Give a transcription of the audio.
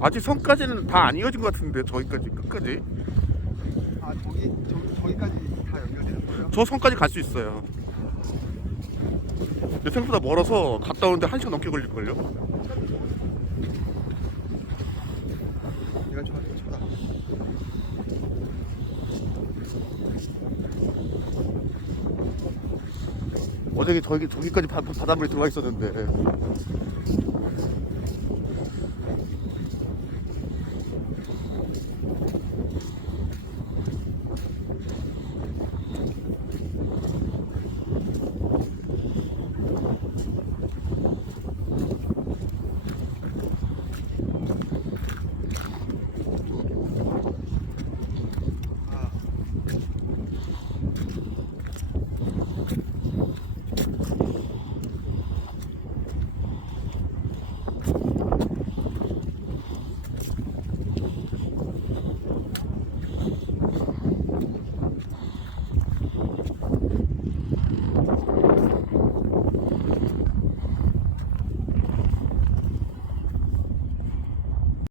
아직 선까지는 다 안 이어진 것 같은데 저기까지 끝까지 아 저기 저, 저기까지 다 연결되는 거예요? 저 선까지 갈 수 있어요. 근데 생각보다 멀어서 갔다 오는데 한 시간 넘게 걸릴걸요? 내가 좋아하는. 어제 저기, 저기까지 바, 바닷물이 들어와 있었는데.